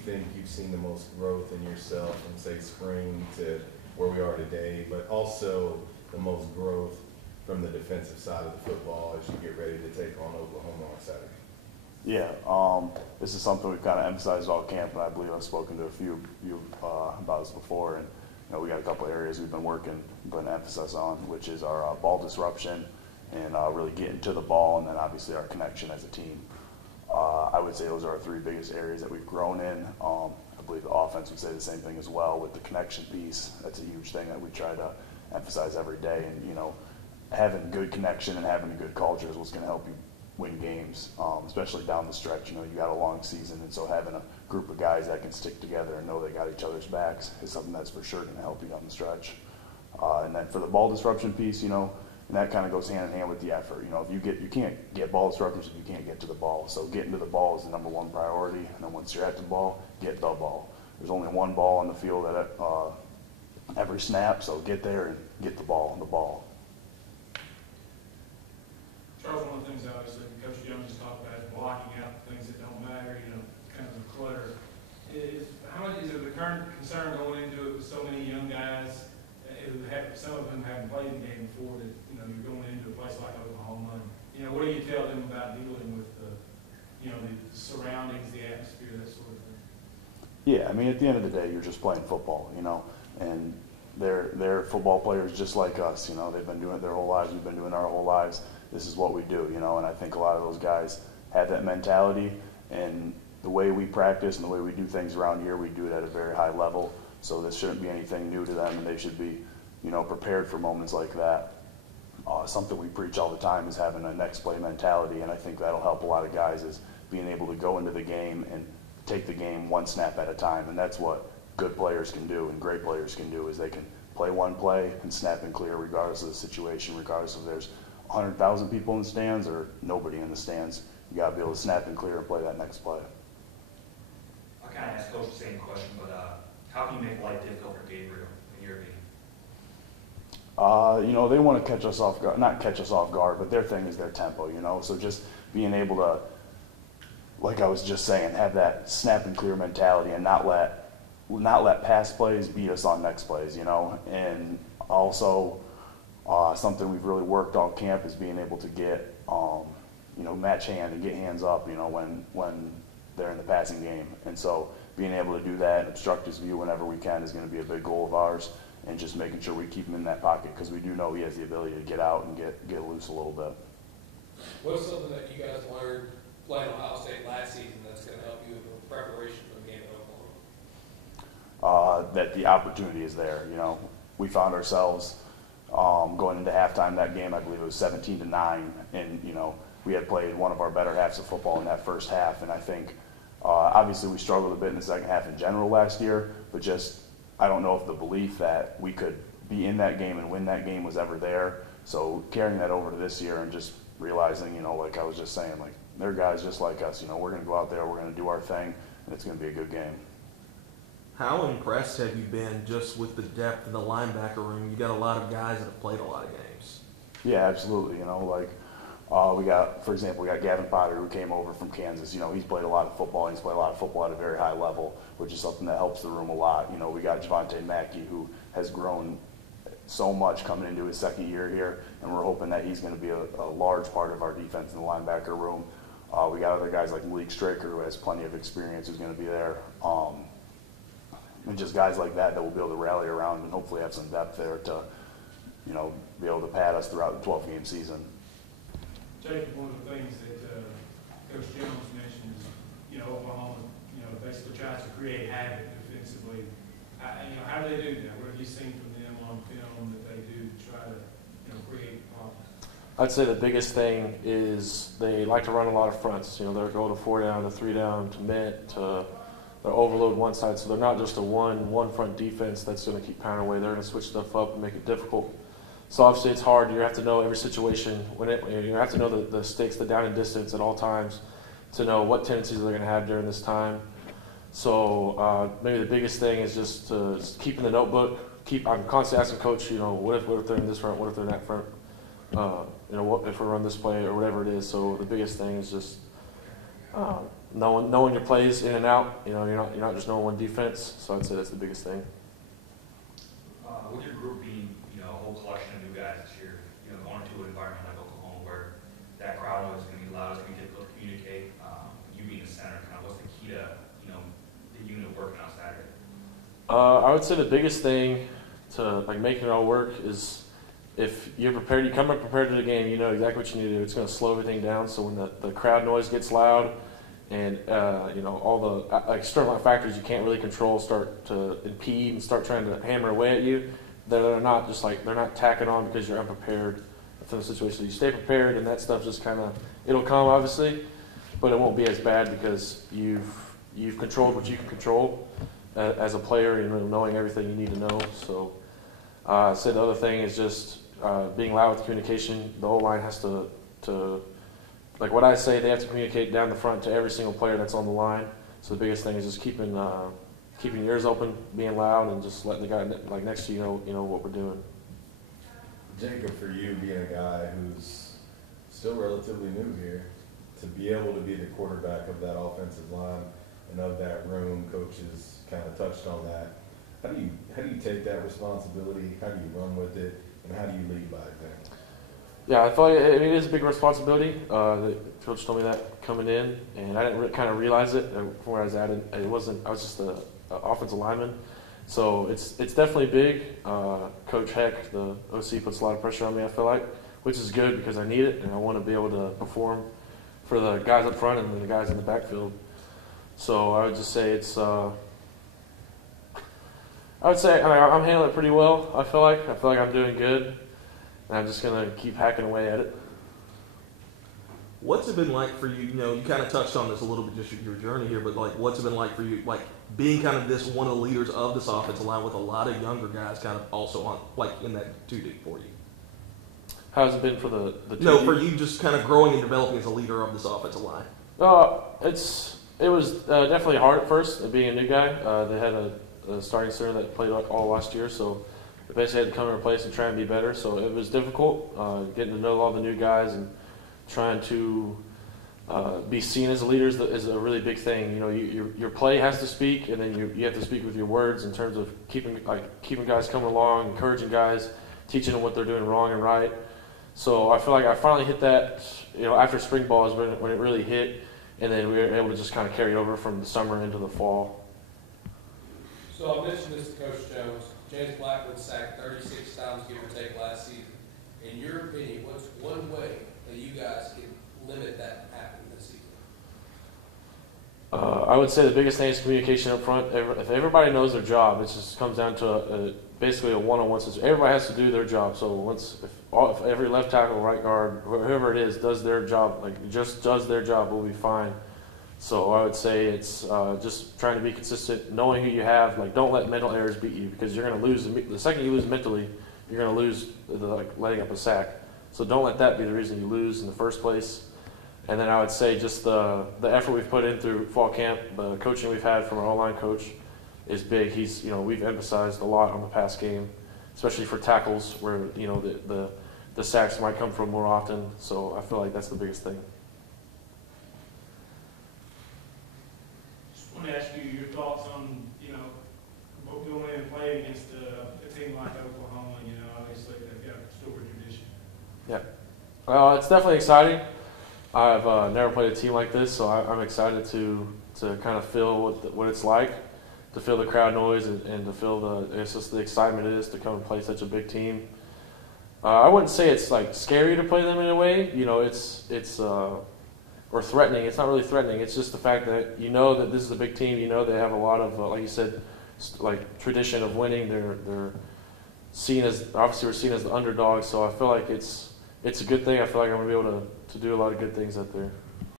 think you've seen the most growth in yourself from, say, spring to where we are today, but also the most growth from the defensive side of the football as you get ready to take on Oklahoma on Saturday? Yeah, this is something we've kind of emphasized all camp, and I believe I've spoken to a few about this before. And we got a couple of areas we've been putting emphasis on, which is our ball disruption and really getting to the ball, and then obviously our connection as a team. I would say those are our three biggest areas that we've grown in. I believe the offense would say the same thing as well with the connection piece. That's a huge thing that we try to emphasize every day. And having good connection and having a good culture is what's going to help you win games, especially down the stretch. You got a long season, and so having a group of guys that can stick together and know they got each other's backs is something that's for sure going to help you down the stretch. And then for the ball disruption piece, and that kind of goes hand in hand with the effort. If you can't get ball disruptors if you can't get to the ball. So getting to the ball is the number one priority, and then once you're at the ball, get the ball. There's only one ball on the field at every snap, so get there and get the ball. Charles, one of the things obviously Coach Jones talked about is blocking out things that don't matter, kind of the clutter. How much is it the current concern going into it with so many young guys who some of them haven't played the game before, that you're going into a place like Oklahoma? What do you tell them about dealing with the surroundings, the atmosphere, that sort of thing? Yeah, I mean, at the end of the day, you're just playing football, and they're football players just like us. They've been doing it their whole lives. We've been doing it our whole lives. This is what we do, and I think a lot of those guys have that mentality, and the way we practice and the way we do things around here, we do it at a very high level. So this shouldn't be anything new to them, and they should be, prepared for moments like that. Something we preach all the time is having a next play mentality, and I think that'll help a lot of guys, is being able to go into the game and take the game one snap at a time, and that's what good players can do and great players can do, is they can play one play and snap and clear regardless of the situation, regardless if there's 100,000 people in the stands or nobody in the stands. You got to be able to snap and clear and play that next play. I kind of asked Coach the same question, but how can you make life difficult for Gabriel in your opinion? They want to catch us off guard, not catch us off guard, but their thing is their tempo, So just being able to, like I was just saying, have that snap and clear mentality and not let pass plays beat us on next plays, And also something we've really worked all camp is being able to get, match hand and get hands up, when they're in the passing game. And so being able to do that and obstruct his view whenever we can is going to be a big goal of ours, and just making sure we keep him in that pocket, because we do know he has the ability to get out and get loose a little bit. What's something that you guys learned playing Ohio State last season that's going to help you in preparation for the game at Oklahoma? That the opportunity is there. We found ourselves going into halftime that game, I believe it was 17-9, and we had played one of our better halves of football in that first half, and I think obviously we struggled a bit in the second half in general last year, but just I don't know if the belief that we could be in that game and win that game was ever there. So carrying that over to this year and just realizing, like I was just saying, like they're guys just like us. We're going to go out there, we're going to do our thing, and it's going to be a good game. How impressed have you been just with the depth in the linebacker room? You got a lot of guys that have played a lot of games. Yeah, absolutely. For example, we got Gavin Potter, who came over from Kansas. He's played a lot of football. He's played a lot of football at a very high level, which is something that helps the room a lot. We got Javonte Mackey, who has grown so much coming into his second year here, and we're hoping that he's going to be a large part of our defense in the linebacker room. We got other guys like Willekes, who has plenty of experience, who's going to be there. And just guys like that will be able to rally around and hopefully have some depth there to, be able to pad us throughout the 12-game season. Jacob, one of the things that Coach Jones mentioned is, Oklahoma, basically tries to create havoc defensively. How do they do that? What have you seen from them on film that they do to try to, create problems? I'd say the biggest thing is they like to run a lot of fronts. They'll go to 4 down, to 3 down, to mid, to they'll overload one side. So they're not just a one front defense that's going to keep pounding away. They're going to switch stuff up and make it difficult. So obviously it's hard. You have to know every situation. You have to know the stakes, the down and distance at all times, to know what tendencies they're going to have during this time. So maybe the biggest thing is just keeping the notebook. I'm constantly asking Coach, what if they're in this front? What if they're in that front? What if we run this play or whatever it is? So the biggest thing is just knowing your plays in and out. You know, you're not just knowing one defense. So I'd say that's the biggest thing. With your group being, you know, a whole collection of new guys this year, you know, going into an environment like Oklahoma where that crowd noise is going to be loud, it's going to be difficult to communicate. You being the center, kind of what's the key to, you know, the unit working on Saturday? I would say the biggest thing to like making it all work is if you're prepared, you come up prepared to the game, you know exactly what you need to do. It's going to slow everything down. So when the crowd noise gets loud and you know all the external factors you can't really control start to impede and start trying to hammer away at you, they're not just like they're not tacking on because you're unprepared for the situation. You stay prepared, and that stuff just kind of it'll come obviously, but it won't be as bad because you've controlled what you can control as a player, you know, knowing everything you need to know. So I'd say the other thing is just being loud with communication. The O-line has to like what I say, they have to communicate down the front to every single player that's on the line. So the biggest thing is just keeping your ears open, being loud, and just letting the guy like next to you know what we're doing. Jacob, for you being a guy who's still relatively new here, to be able to be the quarterback of that offensive line and of that room, coaches kind of touched on that. How do you take that responsibility? How do you run with it? And how do you lead by example? Yeah, I thought it is a big responsibility. The coach told me that coming in, and I didn't kind of realize it from where I was at. I was just an offensive lineman, so it's definitely big. Coach Heck, the OC, puts a lot of pressure on me. I feel like, which is good because I need it, and I want to be able to perform for the guys up front and the guys in the backfield. So I would just say it's. I would say I'm handling it pretty well. I feel like I'm doing good. And I'm just going to keep hacking away at it. What's it been like for you? You know, you kind of touched on this a little bit, just your journey here, but like, what's it been like for you, like being kind of this one of the leaders of this offensive line with a lot of younger guys, kind of also on like in that 2 deep for you? How's it been for the two? No, for you, just kind of growing and developing as a leader of this offensive line. It was definitely hard at first being a new guy. They had a starting center that played all last year, so. Basically had to come and replace and try and be better, so it was difficult getting to know all the new guys and trying to be seen as a leader is a really big thing. You know, your play has to speak, and then you have to speak with your words in terms of keeping guys coming along, encouraging guys, teaching them what they're doing wrong and right. So I feel like I finally hit that. You know, after spring ball is when it really hit, and then we were able to just kind of carry over from the summer into the fall. So I mentioned this to Coach Jones. James Blackwood sacked 36 times, give or take, last season. In your opinion, what's one way that you guys can limit that from happening this season? I would say the biggest thing is communication up front. If everybody knows their job, it just comes down to basically a one-on-one situation. Everybody has to do their job. So if every left tackle, right guard, whoever it is, does their job, like just does their job, we'll be fine. So I would say it's just trying to be consistent, knowing who you have. Like, don't let mental errors beat you because you're going to lose. The second you lose mentally, you're going to lose letting up a sack. So don't let that be the reason you lose in the first place. And then I would say just the effort we've put in through fall camp, the coaching we've had from our O-line coach is big. We've emphasized a lot on the pass game, especially for tackles where the sacks might come from more often. So I feel like that's the biggest thing. I want to ask you your thoughts on, going in and playing against a team like Oklahoma. Obviously they've got a storied tradition. Yeah, it's definitely exciting. I've never played a team like this, so I'm excited to kind of feel what it's like, to feel the crowd noise and to feel the excitement it is to come and play such a big team. I wouldn't say it's like scary to play them in a way. It's or threatening. It's not really threatening. It's just the fact that that this is a big team. They have a lot of, like you said, like tradition of winning. They're seen as, obviously we're seen as the underdogs. So I feel like it's a good thing. I feel like I'm gonna be able to do a lot of good things out there.